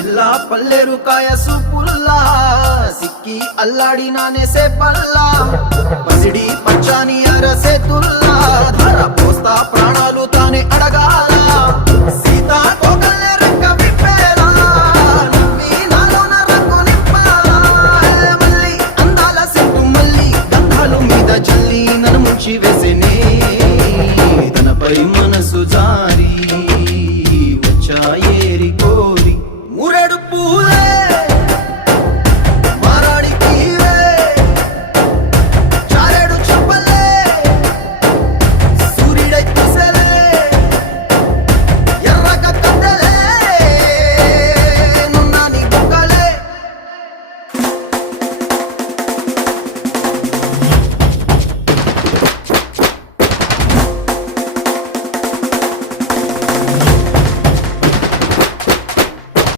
పిల్ల పల్లెరు కాయ సూపుల్లా సిక్కి అల్లాడి నానేసే పల్లా పసిడి పచ్చాని అరసే తుల్లా ధర పోస్తా ప్రాణాలు తానే అడగాల సీతా